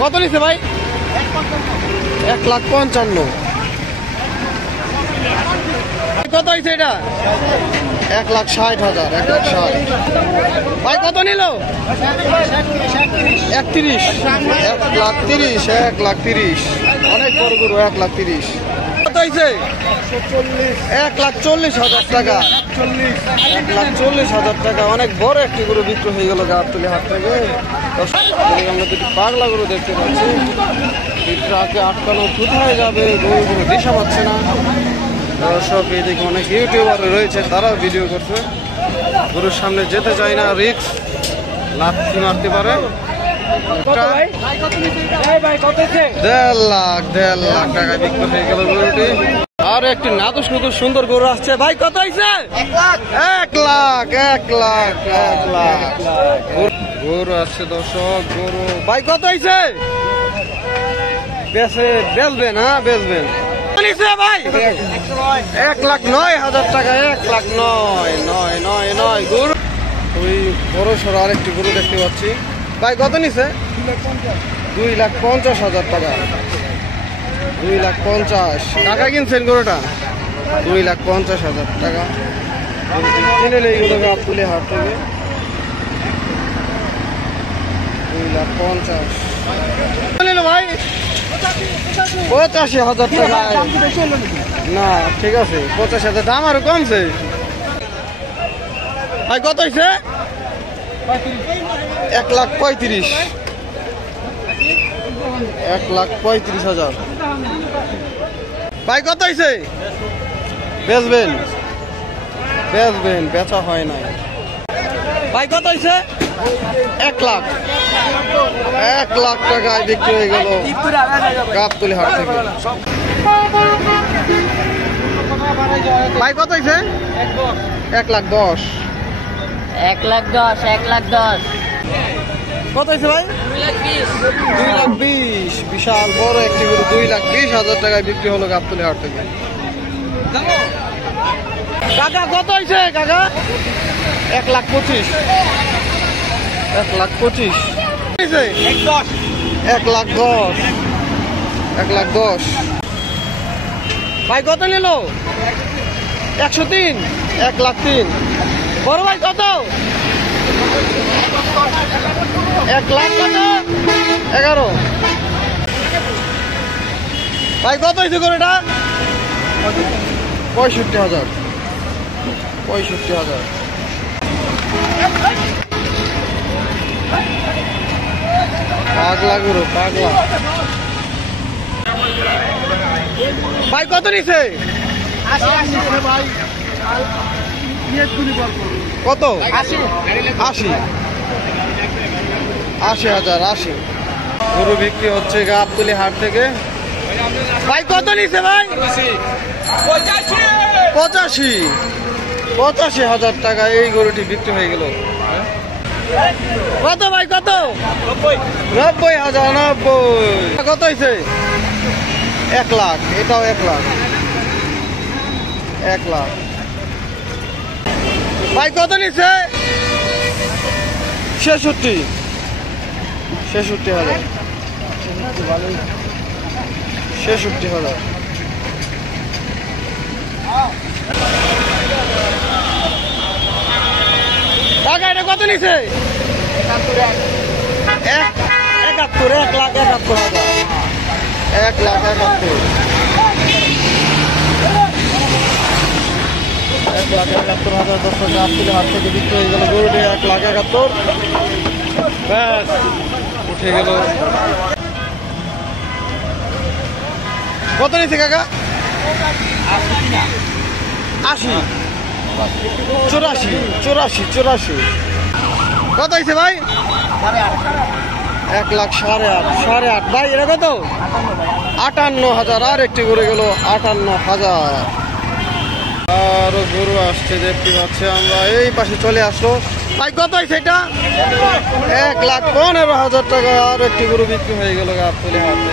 কত নিছে ভাই? 1,55,000। কত হয়েছে এটা? 1,60,000। 1,60,000 ভাই। কত নিল? 31। 1,30,000। 1,30,000 অনেক বড় গরু। 1,30,000। কত হয়েছে? 1,40,000 টাকা। 1,40,000 টাকা অনেক বড় একটি গরু বিক্রি হয়ে গেল গাবতলী হাট থেকে। আমরা দুটি পাগলা গরু দেখতে পাচ্ছি। ট্রাকে আটকানো কোথায় যাবে গরুগুলো দিশা পাচ্ছে না। দর্শক এদিকে অনেক ইউটিউবার রয়েছে, তারাও ভিডিও করছে। গরুর সামনে যেতে চায় না, রিস্ক, লাথি মারতে পারে। 1,50,000 টাকা বিক্রি হয়ে গেল গরুটি। আর একটি নাদুস নুদুস সুন্দর গরু আসছে ভাই। কত হয়েছে? 1,00,000 গরু আসছে দর্শক। গরু ভাই কত হয়েছে? বেচবেন? হ্যাঁ বেচবেন। ভাই 1,09,000 টাকা। 1,09,000 গরু। ওই বড় সড়ো আরেকটি গরু দেখতে পাচ্ছি ভাই। কত নিছে? 2,50,000 টাকা। 2,50,000 টাকা কিনছেন গরুটা? 2,50,000 টাকা কিনে এইগুলো গাবতলী হাট থেকে। 2,50,000 ভাই। 85,000 টাকা না, ঠিক আছে 85,000। দাম আরো কমছে ভাই। কত হয়েছে? 1,35,000। 1,35,000 ভাই। কত হয়েছে? বেচবেন? বেচা হয় নাই ভাই। কত হয়েছে? 1,00,000। 1,00,000 টাকায় বিক্রি হয়ে গেল গাবতলী হাট থেকে। ভাই কত হয়েছে? 1,10,000। 1,10,000 কত হয়েছে ভাই? 2,20,000। বিশাল বড় একটি গরু 2,20,000 টাকায় বিক্রি হলো গাবতলী হাট থেকে। কাকা কত হয়েছে কাকা? 1,25,000। 1,25,000 1,10,000। 1,10,000 ভাই। কত নিল? 103। 1,03,000 বড় ভাই। কত? 1,11,000 ভাই। কত হয়েছে গরুটা? 65,000। 65,000 পাগলা গরু, পাগলা ভাই। কত নিছে? কত? 80,000। গরু বিক্রি হচ্ছে গাবতলী হাট থেকে ভাই। কত নিছে ভাই? 85,000 টাকা এই গরুটি বিক্রি হয়ে গেল। কত ভাই? কত? 90,000। 90 কত হয়েছে? 1,00,000। এটাও 1,00,000। 1,00,000 ভাই। কত নিচ্ছে? 66,000। 66,000। টাকা এটা কত নিছে? 71,000। 1,71,000। 1,71,000। 1,71,000 দর্শক গাবতলী হাট থেকে বিক্রি হয়ে গেল গরুটি। 1,71,000 ব্যাস উঠে গেল। কত নিচ্ছে কাকা? 80। 84। কত হয়েছে ভাই? 1,08,000 ভাই। এটা কত? 58,000। আর একটি গরু গেল 58,000। আরো গরু আসছে দেখতে পাচ্ছি আমরা। এই পাশে চলে আসলো ভাই। কত হয়েছে এটা? 1,15,000 টাকা। আর একটি গরু বিক্রি হয়ে গেল গাবতলী হাটে।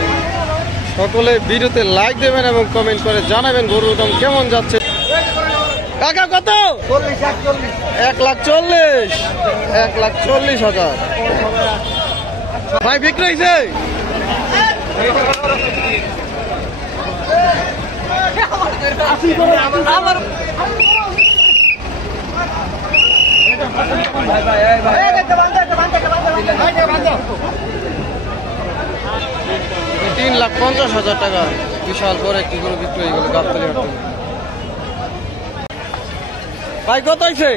সকলে ভিডিওতে লাইক দেবেন এবং কমেন্ট করে জানাবেন গরুর দাম কেমন যাচ্ছে। কাকা কত? 1,40,000। 1,40,000 ভাই বিক্রি হয়েছে। $3,50,000 টাকা বিশাল বড় একটি গরু বিক্রি হয়ে গেল গাবতলী হাট থেকে। ভাই কত হয়েছে?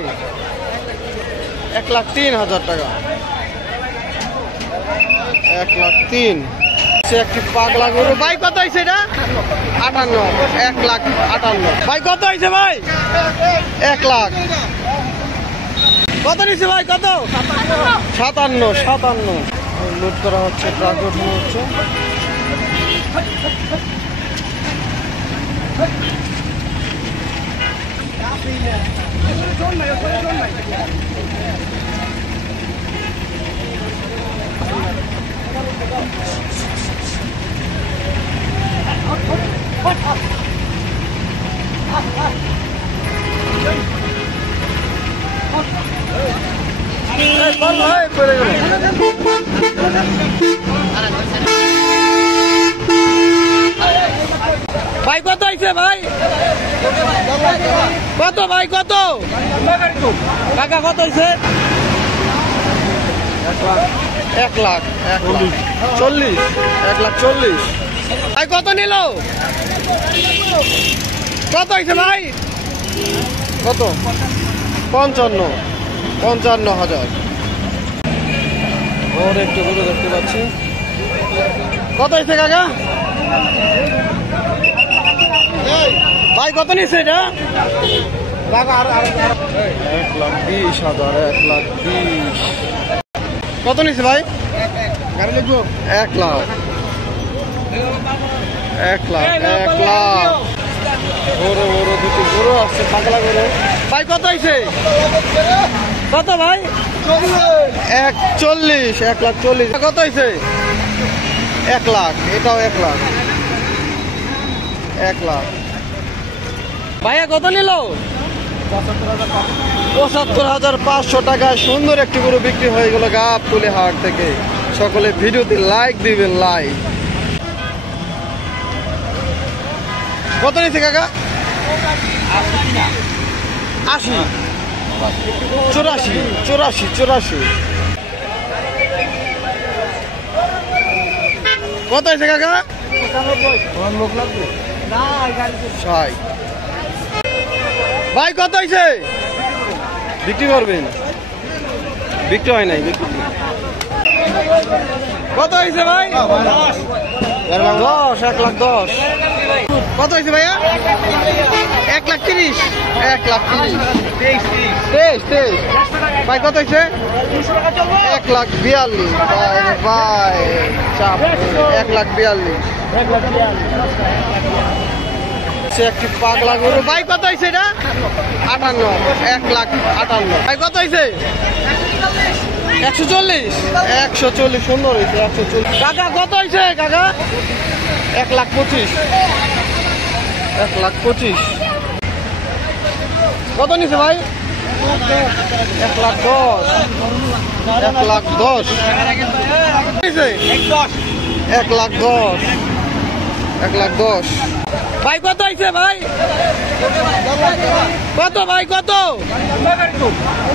1,03,000 টাকা। 1,03,000 একটি পাগলা গরু। ভাই কত হয়েছে এটা? 58। 1,58,000। ভাই কত হয়েছে ভাই? 1 লাখ। কত নিচ্ছে ভাই? কত? 57। লুট করা হচ্ছে, ট্রাক ওঠানো হচ্ছে। ভাই কত হয়েছে ভাই? কত ভাই কত? কাকা কত হয়েছে? 1,40,000। 1,40,000। ভাই কত নিল? কত হয়েছে ভাই? কত? 55,000। ওর একটু গরু দেখতে পাচ্ছি। কত হয়েছে কাকা? ভাই কত নিচ্ছে এটা? 1,20,000। 1,20,000। কত নিচ্ছে ভাই? 1 লাখ। 1 লাখ। 1 লাখ। বড় বড় দুটি গরু আসছে, পাগলা গরু। ভাই কত হয়েছে? কত ভাই? 1,40,000। 1,40,000। কত হয়েছে? 1 লাখ। এটাও 1 লাখ। 1 লাখ। ভাইয়া কত নিল? 75,500 টাকায় সুন্দর একটি গরু বিক্রি হয়ে গেল গাবতলী হাট থেকে। সকলে ভিডিওতে লাইক দিবেন, লাইক। কত নিচ্ছে কাকা? 80। 84। কত হয়েছে কাকা? 60। ভাই কত হয়েছে? বিক্রি করবেন? বিক্রি হয় নাই। কত হয়েছে ভাই? 10। 1,10,000। কত হয়েছে ভাইয়া? 1,30,000। 1,30,000। 23। ভাই কত হয়েছে? 1,42,000। ভাই 1,42,000। একটি পাগলা গরু। ভাই কত হয়েছে এটা? 58। 1,58,000। ভাই কত হয়েছে? 140। 140। সুন্দর হয়েছে। 140। কাকা কত হয়েছে কাকা? 1,25,000। 1,25,000। কত নিছে ভাই? 1,10,000। 1,10,000। 1,10,000। 1,10,000। ভাই কত হয়েছে ভাই? কত ভাই কত?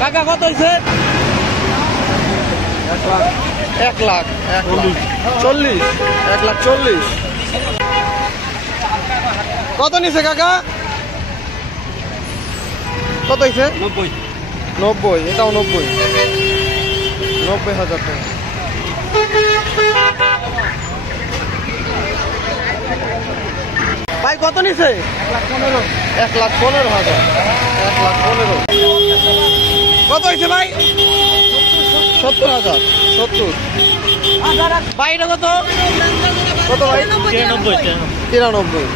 কাকা কত হয়েছে? 1 লাখ। 1,40,000। 1,40,000। কত নিছে কাকা? কত হয়েছে? 90। এটাও 90। 90,000 টাকা। ভাই কত নিছে? 1,15,000। 1,15,000। কত হয়েছে ভাই? 70,000। 70। ভাই এটা কত? কত ভাই? 93।